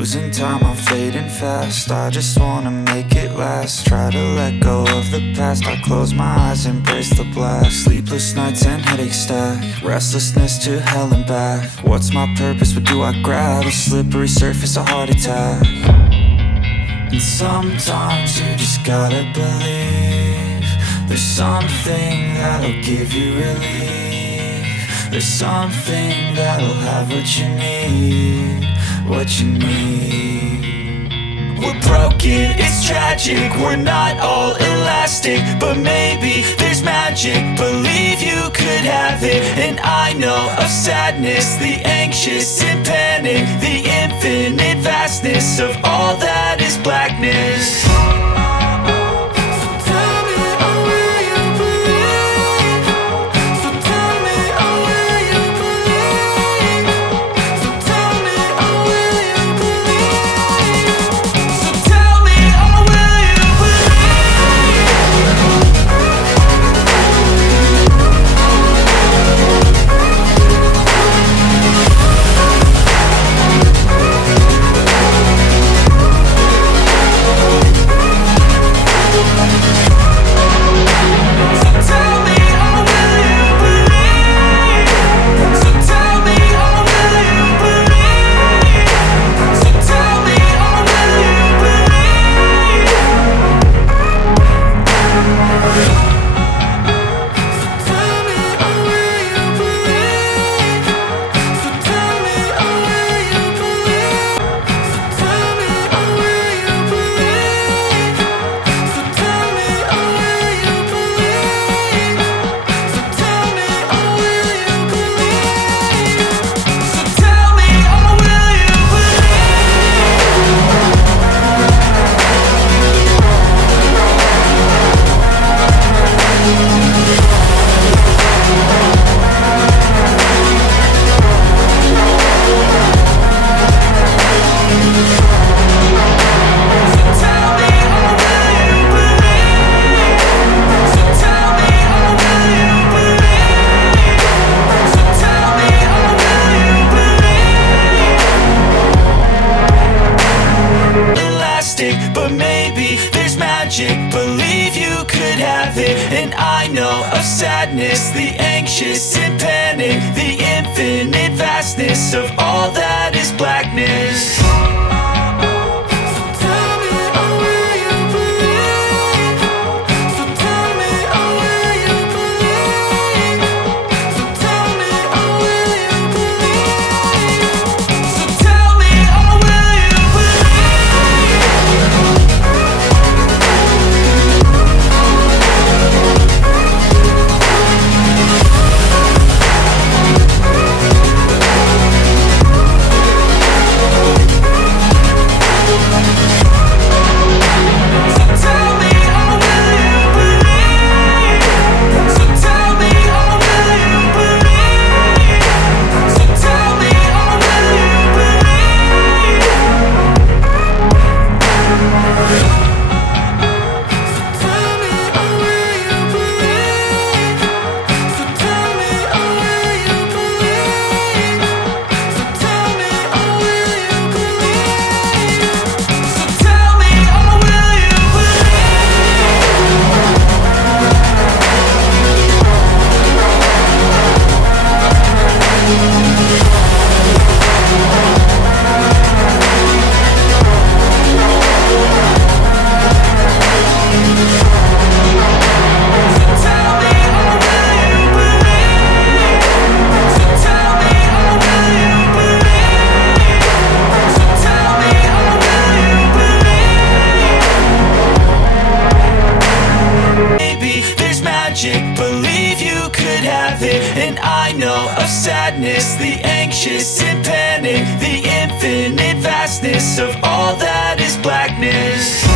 Losing time, I'm fading fast. I just wanna make it last. Try to let go of the past. I close my eyes, embrace the blast. Sleepless nights and headache stack. Restlessness to hell and back. What's my purpose, what do I grab? A slippery surface, a heart attack. And sometimes you just gotta believe there's something that'll give you relief. There's something that'll have what you need, what you need. We're broken, it's tragic, we're not all elastic, but maybe there's magic. Believe you could have it, and I know of sadness, the anxious and panic, the infinite vastness of all that is blackness. But maybe there's magic. Believe you could have it, and I know of sadness, the anxious and panic, the infinite vastness of all that is blackness. Believe you could have it, and I know of sadness, the anxious and panic, the infinite vastness of all that is blackness.